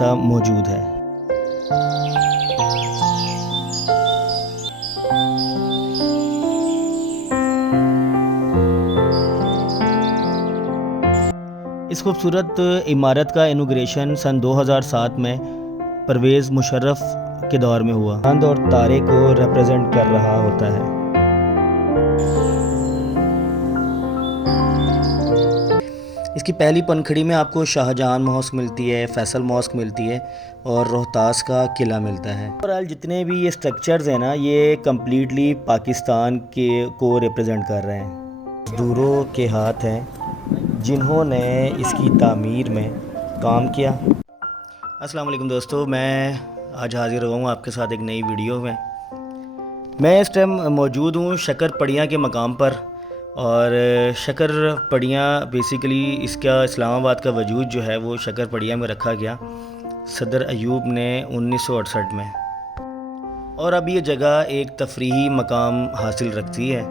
विरसा मौजूद है। इस खूबसूरत इमारत का इनॉग्रेशन सन 2007 में परवेज़ मुशर्रफ के दौर में हुआ। चांद और तारे को रिप्रेजेंट कर रहा होता है। इसकी पहली पंखड़ी में आपको शाहजहां मॉस्क मिलती है, फैसल मॉस्क मिलती है और रोहतास का किला मिलता है। ओवरऑल जितने भी ये स्ट्रक्चर्स हैं ना, ये कम्प्लीटली पाकिस्तान के को रिप्रेजेंट कर रहे हैं। मज़दूरों के हाथ हैं जिन्होंने इसकी तामीर में काम किया। अस्सलाम वालेकुम दोस्तों, मैं आज हाज़िर हुआ हूँ आपके साथ एक नई वीडियो में। मैं इस टाइम मौजूद हूँ शक्कर पड़ियाँ के मकाम पर। और शक्कर पड़ियाँ बेसिकली इसका इस्लामाबाद का वजूद जो है वो शक्कर पड़ियाँ में रखा गया सदर अयूब ने 1968 में। और अब ये जगह एक तफरीही मकाम हासिल रखती है।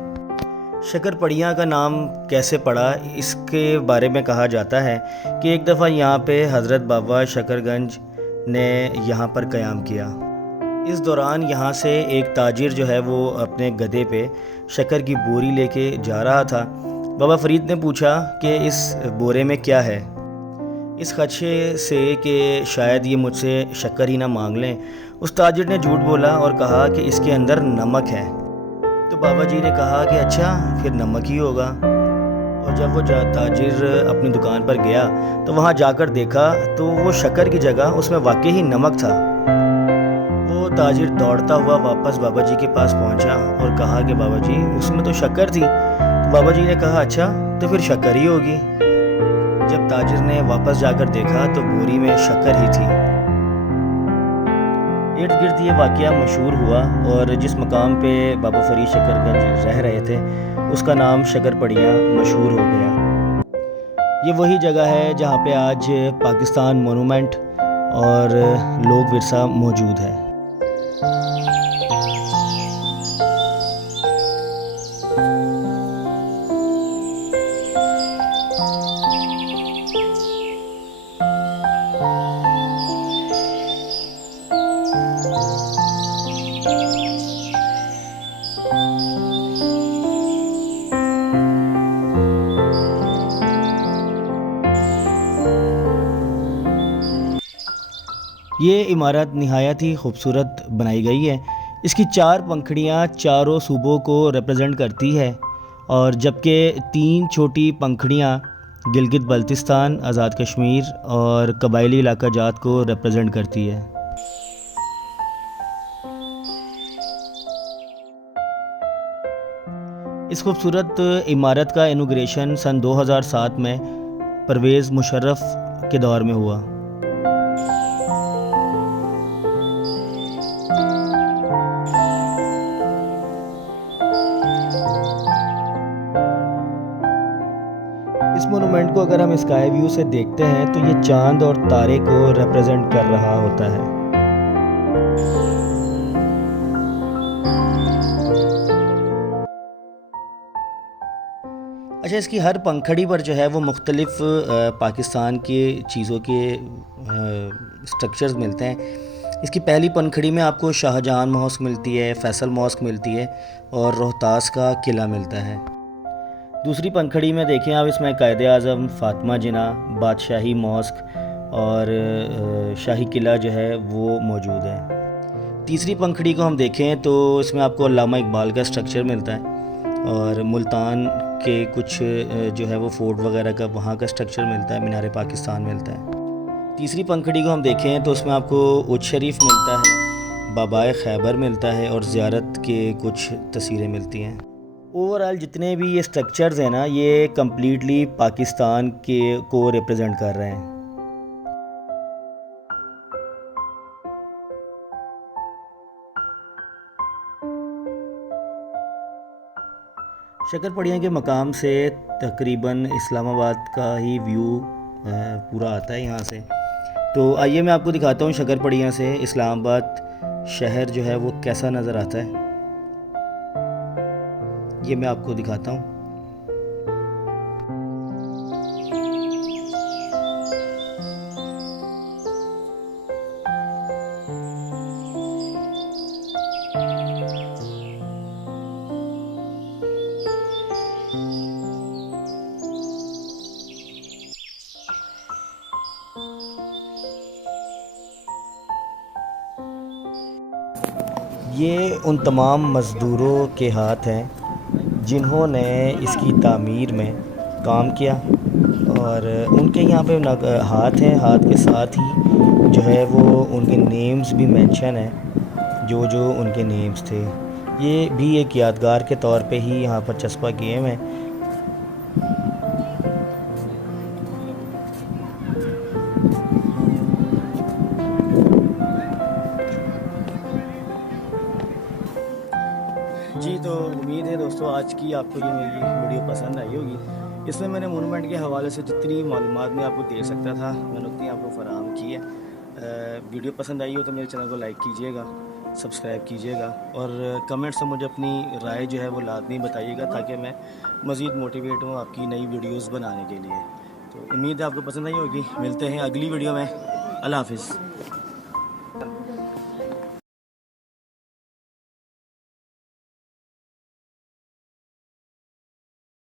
शक्कर पड़ियाँ का नाम कैसे पड़ा, इसके बारे में कहा जाता है कि एक दफ़ा यहाँ पे हज़रत बाबा शकरगंज ने यहाँ पर क़याम किया। इस दौरान यहाँ से एक ताजिर जो है वो अपने गधे पे शक्कर की बोरी लेके जा रहा था। बाबा फरीद ने पूछा कि इस बोरे में क्या है। इस खदशे से कि शायद ये मुझसे शक्कर ही ना मांग लें, उस ताजिर ने झूठ बोला और कहा कि इसके अंदर नमक है। तो बाबा जी ने कहा कि अच्छा, फिर नमक ही होगा। और जब वो ताजिर अपनी दुकान पर गया तो वहाँ जाकर देखा तो वो शक्कर की जगह उसमें वाकई ही नमक था। ताजिर दौड़ता हुआ वापस बाबा जी के पास पहुंचा और कहा कि बाबा जी, उसमें तो शक्कर थी। तो बाबा जी ने कहा अच्छा, तो फिर शक्कर ही होगी। जब ताजिर ने वापस जाकर देखा तो बोरी में शक्कर ही थी। इर्द गिर्द ये वाक़या मशहूर हुआ और जिस मकाम पे बाबा फरीद शकरगंज रह रहे थे उसका नाम शक्कर पड़ियाँ मशहूर हो गया। ये वही जगह है जहाँ पे आज पाकिस्तान मोनूमेंट और लोक विरसा मौजूद है। ये इमारत निहायत ही खूबसूरत बनाई गई है। इसकी 4 पंखड़ियाँ चारों सूबों को रिप्रेजेंट करती है और जबकि 3 छोटी पंखड़ियाँ गिलगित बल्तिस्तान, आज़ाद कश्मीर और कबायली इलाका जात को रिप्रेजेंट करती है। इस खूबसूरत इमारत का इनॉग्रेशन सन 2007 में परवेज़ मुशर्रफ के दौर में हुआ। इस मोनूमेंट को अगर हम स्काई व्यू से देखते हैं तो ये चांद और तारे को रिप्रेजेंट कर रहा होता है। अच्छा, इसकी हर पंखड़ी पर जो है वो मुख्तलिफ पाकिस्तान के चीज़ों के स्ट्रक्चर्स मिलते हैं। इसकी पहली पंखड़ी में आपको शाहजहां मॉस्क मिलती है, फैसल मॉस्क मिलती है और रोहतास का किला मिलता है। दूसरी पंखड़ी में देखें आप, इसमें कायदे आज़म, फ़ातिमा जिना, बादशाही मॉस्क और शाही किला जो है वो मौजूद है। तीसरी पंखड़ी को हम देखें तो इसमें आपको अल्लामा इकबाल का स्ट्रक्चर मिलता है और मुल्तान के कुछ जो है वो फोर्ट वगैरह का वहाँ का स्ट्रक्चर मिलता है, मीनार पाकिस्तान मिलता है। तीसरी पंखड़ी को हम देखें तो उसमें आपको उज शरीफ मिलता है, बाबाए खैबर मिलता है और ज़ियारत के कुछ तस्वीरें मिलती हैं। ओवरऑल जितने भी ये स्ट्रक्चर्स हैं ना, ये कम्प्लीटली पाकिस्तान के को रिप्रेजेंट कर रहे हैं। शक्कर पड़ियाँ के मकाम से तकरीबन इस्लामाबाद का ही व्यू पूरा आता है यहाँ से। तो आइए मैं आपको दिखाता हूँ शक्कर पड़ियाँ से इस्लामाबाद शहर जो है वो कैसा नज़र आता है। ये मैं आपको दिखाता हूँ। ये उन तमाम मज़दूरों के हाथ हैं जिन्होंने इसकी तामीर में काम किया, और उनके यहाँ पे हाथ हैं। हाथ के साथ ही जो है वो उनके नेम्स भी मेंशन हैं, जो जो उनके नेम्स थे। ये भी एक यादगार के तौर पे ही यहाँ पर चस्पा किए हुए हैं। जी, तो उम्मीद है दोस्तों आज की आपको ये मेरी वीडियो पसंद आई होगी। इसमें मैंने मोनूमेंट के हवाले से जितनी मालूमात मैं आपको दे सकता था मैंने उतनी आपको फराहम की है। वीडियो पसंद आई हो तो मेरे चैनल को लाइक कीजिएगा, सब्सक्राइब कीजिएगा, और कमेंट्स में मुझे अपनी राय जो है वो लाजमी बताइएगा, ताकि मैं मज़ीद मोटिवेट हूँ आपकी नई वीडियोज़ बनाने के लिए। तो उम्मीद है आपको पसंद आई होगी। मिलते हैं अगली वीडियो में। अल्लाह हाफिज़।